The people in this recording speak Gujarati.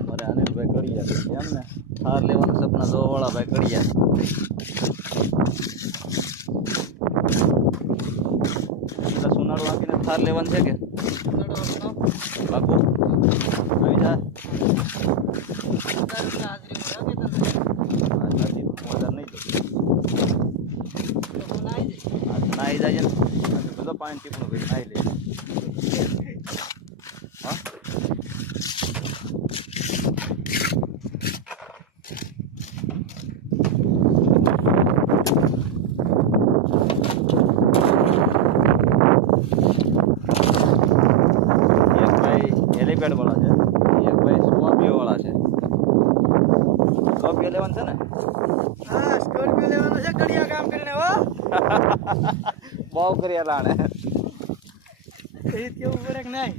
અમારે અનિલભાઈ કડિયા એમ ને થાર લેવાનું સપના જોવાવાળા ભાઈ કડિયા. એટલે સોનારું આપીને થાર લેવાનું છે કે બાપુ આવી જા. નાહી જાય ને બધો પાણી ટીપણું ભાઈ નાહી લે. હા એક ભાઈ હેલીપેડ વાળા છે, એક ભાઈ સ્કોર્પિયો વાળા છે. સ્કોર્પિયો લેવાનું છે ને? હા સ્કોર્પિયો લેવાનો છે કડિયા કામ કરીને હો. બહુ કર્યા લાણે એ કેવું પડે કે નહીં